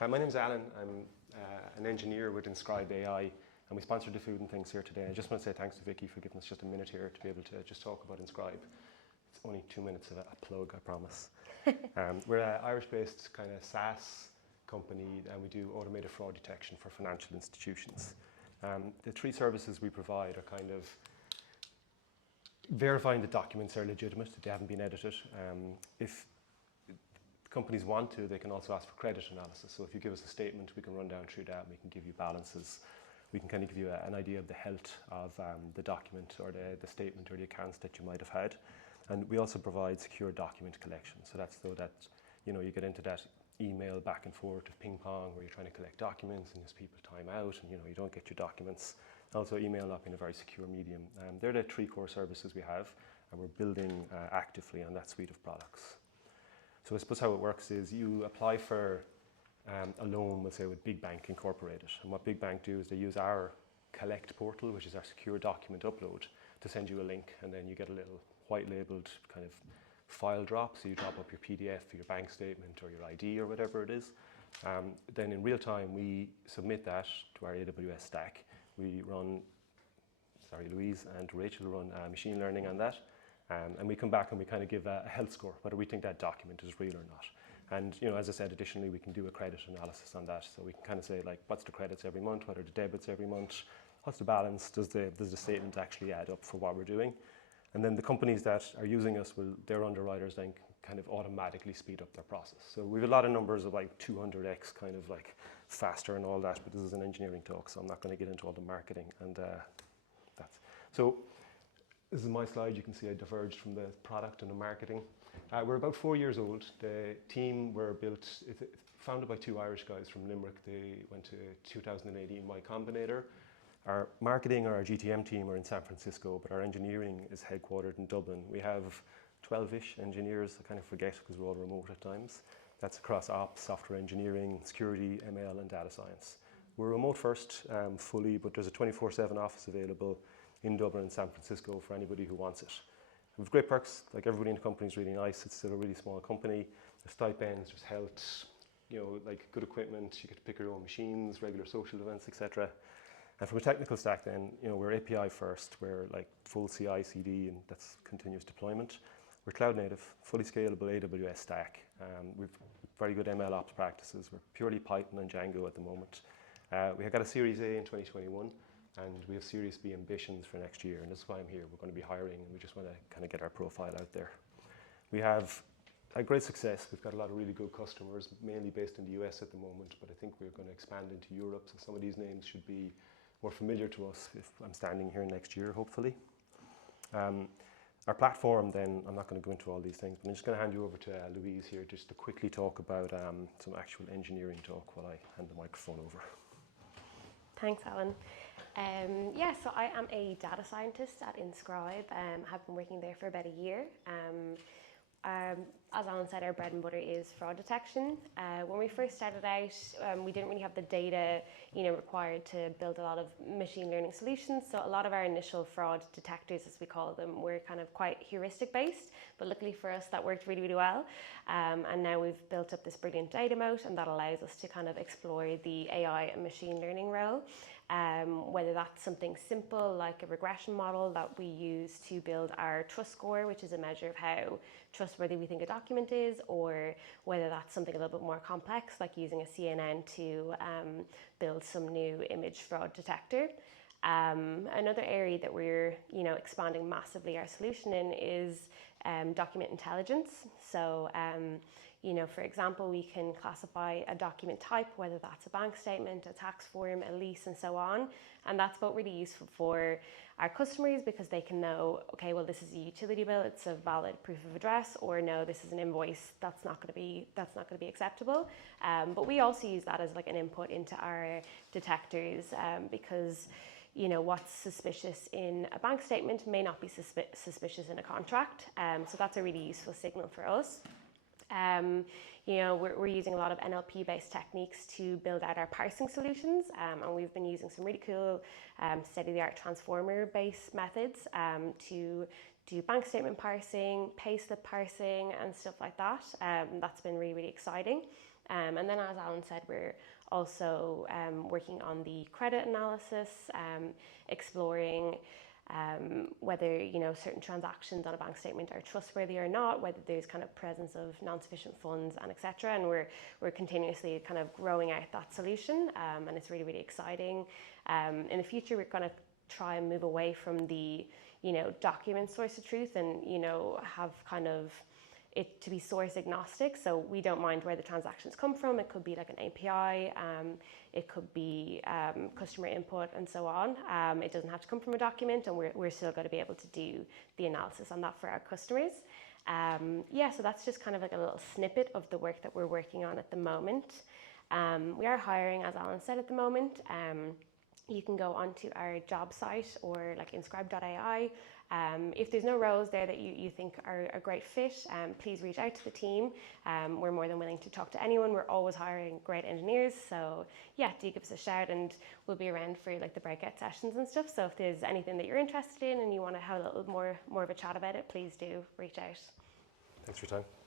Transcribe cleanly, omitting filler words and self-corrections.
My name's Alan. I'm an engineer with Inscribe AI, and we sponsored the Food and Things here today. I just want to say thanks to Vicky for giving us just a minute here to be able to just talk about Inscribe. It's only 2 minutes of a plug, I promise. We're an Irish-based kind of SaaS company, and we do automated fraud detection for financial institutions. The 3 services we provide are kind of verifying that documents are legitimate, that they haven't been edited. If companies want to, they can also ask for credit analysis. So if you give us a statement, we can run down through that, and we can give you balances. We can kind of give you an idea of the health of the document or the statement or the accounts that you might have had. And we also provide secure document collection. So that's so that you get into that email back and forth of ping pong where you're trying to collect documents and there's people time out and you don't get your documents. Also email not being a very secure medium. They're the 3 core services we have, and we're building actively on that suite of products. So I suppose how it works is you apply for a loan, we'll say with Big Bank Incorporated. And what Big Bank do is they use our Collect portal, which is our secure document upload, to send you a link, and then you get a little white labeled kind of file drop. So you drop up your PDF for your bank statement or your ID or whatever it is. Then in real time, we submit that to our AWS stack. We run, Louise and Rachel run machine learning on that. And we come back and we kind of give a health score, whether we think that document is real or not. And as I said, additionally, we can do a credit analysis on that. So we can kind of say, like, what's the credits every month? What are the debits every month? What's the balance? Does the statement actually add up for what we're doing? And then the companies that are using us, their underwriters then kind of automatically speed up their process. So we have a lot of numbers of like 200x kind of like faster and all that, but this is an engineering talk, so I'm not going to get into all the marketing and that's. So this is my slide. You can see I diverged from the product and the marketing. We're about 4 years old. The team were founded by 2 Irish guys from Limerick. They went to 2018 Y Combinator. Our marketing or our GTM team are in San Francisco, but our engineering is headquartered in Dublin. We have 12-ish engineers. I kind of forget because we're all remote at times. That's across ops, software engineering, security, ML, and data science. We're remote first, fully, but there's a 24/7 office available in Dublin and San Francisco for anybody who wants it. We have great perks, like everybody in the company is really nice. It's still a really small company. There's stipends, there's health, like good equipment. You get to pick your own machines, regular social events, etc. And from a technical stack then, we're API first. We're like full CI, CD, and that's continuous deployment. We're cloud native, fully scalable AWS stack. We've very good ML ops practices. We're purely Python and Django at the moment. We got a Series A in 2021. And we have Series B ambitions for next year, and that's why I'm here. We're going to be hiring, and we just want to kind of get our profile out there. We have had great success. We've got a lot of really good customers, mainly based in the US at the moment, but I think we're going to expand into Europe, so some of these names should be more familiar to us if I'm standing here next year, hopefully. Our platform then, I'm not going to go into all these things, but I'm just going to hand you over to Louise here just to quickly talk about some actual engineering talk while I hand the microphone over. Thanks, Alan. So I am a data scientist at Inscribe. Have been working there for about a year. As Alan said, our bread and butter is fraud detection. When we first started out, we didn't really have the data, required to build a lot of machine learning solutions. So a lot of our initial fraud detectors, as we call them, were kind of quite heuristic based. But luckily for us, that worked really, really well. And now we've built up this brilliant data moat, and that allows us to kind of explore the AI and machine learning role. Whether that's something simple like a regression model that we use to build our trust score, which is a measure of how trustworthy we think a document is, or whether that's something a little bit more complex like using a CNN to build some new image fraud detector. Another area that we're expanding massively our solution in is document intelligence. So for example, we can classify a document type, whether that's a bank statement, a tax form, a lease, and so on. And that's both really useful for our customers because they can know, okay, well, this is a utility bill, it's a valid proof of address, or no, this is an invoice, that's not going to be acceptable. But we also use that as like an input into our detectors because what's suspicious in a bank statement may not be suspicious in a contract. So that's a really useful signal for us. We're using a lot of NLP-based techniques to build out our parsing solutions, and we've been using some really cool state-of-the-art transformer-based methods to do bank statement parsing, payslip parsing, and stuff like that. That's been really, really exciting. And then, as Alan said, we're also working on the credit analysis, exploring whether certain transactions on a bank statement are trustworthy or not, whether there's kind of presence of non-sufficient funds, and etc. And we're continuously kind of growing out that solution, and it's really, really exciting. In the future, we're going to try and move away from the document source of truth, and have kind of it to be source agnostic. So we don't mind where the transactions come from. It could be like an API, it could be customer input, and so on. It doesn't have to come from a document, and we're still going to be able to do the analysis on that for our customers. So that's just kind of like a little snippet of the work that we're working on at the moment. We are hiring, as Alan said, at the moment. You can go onto our job site or like inscribe.ai. If there's no roles there that you think are a great fit, please reach out to the team. We're more than willing to talk to anyone. We're always hiring great engineers. So yeah, do give us a shout, and we'll be around for like the breakout sessions and stuff. So if there's anything that you're interested in and you want to have a little more of a chat about it, please do reach out. Thanks for your time.